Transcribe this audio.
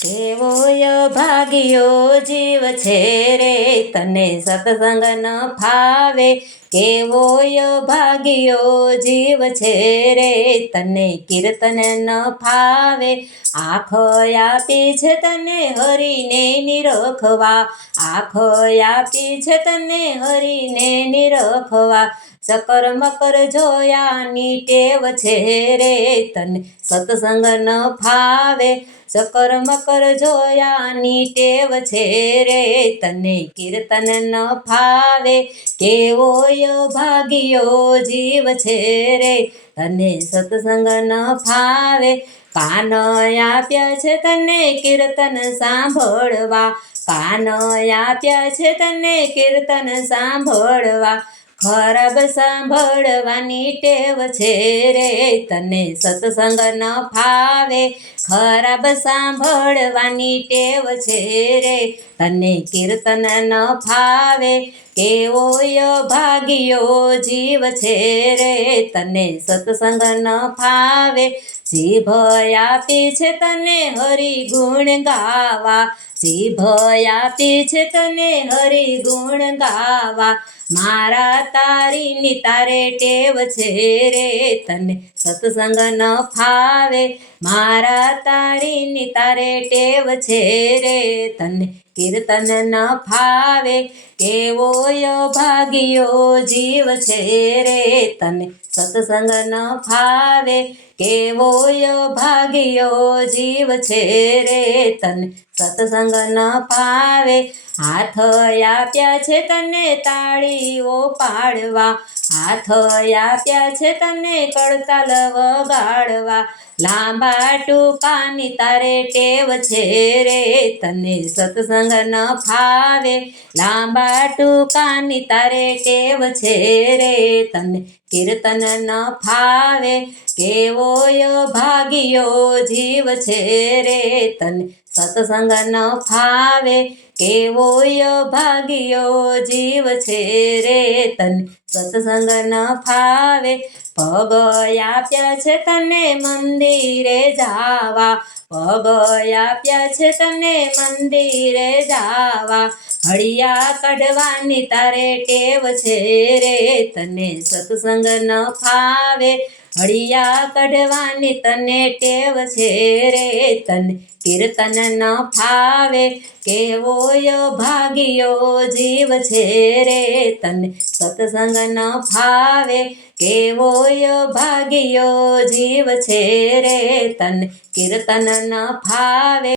કેવોય ભાગ્યો જીવ છે રે, તને સત્સંગ ન ફાવે. કેવોય ભાગ્યો જીવ છે રે, તને કીર્તન ન ફાવે. આંખ આપી છે તને હરીને નિરખવા, આંખ આપી છે તને હરીને નિરખવા. ચકર મકર જોયાની ટેવ છે રે, તને સત્સંગ ન ફાવે. ચકર મકર જોયાની ટેવ છે રે, તને કીર્તન ન ફાવે. કેવોય ભાગ્યો જીવ છે રે, તને સત્સંગ ન ફાવે. કાન આપ્યા છે તને કીર્તન સાંભળવા, કાન આપ્યા છે તને કીર્તન સાંભળવા. ખરાબ સાંભળવાની ટેવ છે રે, તને સત્સંગ ન ફાવે. ખરાબ સાંભળવાની ટેવ છે રે, તને કીર્તન ન ફાવે. કેવોય ભાગ્યો જીવ છે રે, તને સત્સંગ ન ફાવે. જીભ આપી છે તને હરિ ગુણ ગાવા, જીભ આપી છે તને હરિ ગુણ ગાવા. મારા તારીની તારે ટેવ છે રે, તને સત્સંગ ન ફાવે. મારા તારીની તારે ટેવ છે રે, તને કીર્તન ન ફાવે. કેવોય ભાગ્યો જીવ છે રે, તને સત્સંગ ન ફાવે. કેવોય ભાગ્યો જીવ છે રે, તને સત્સંગ ન ફાવે. હાથ આપ્યા છે તને તાળીઓ પાડવા, હાથ આપ્યા છે તને કડતાલ વગાડવા. લાંબા ટૂંકાની તારે ટેવ છે રે, તને સત્સંગ ન ફાવે. લાંબા ટૂંકાની તારે ટેવ છે રે, તને કીર્તન ન ફાવે. કેવોય ભાગ્યો જીવ છે રે, તને સત્સંગ ન ફાવે. કેવોય ભાગ્યો જીવ છે રે, તને સત્સંગ ન ફાવે. પગ આપ્યા છે તને મંદિરે જાવા, પગ આપ્યા છે તને મંદિરે જાવા. હળિયા કાઢવાની તારે ટેવ છે રે, તને સત્સંગ ન ફાવે. હળિયા કાઢવાની તને ટેવ છે રે, તને કીર્તન ન ફાવે. કેવોય ભાગ્યો જીવ છે રે, તને સત્સંગ ન ફાવે. કેવોય ભાગ્યો જીવ છે રે, તને કીર્તન ન ફાવે.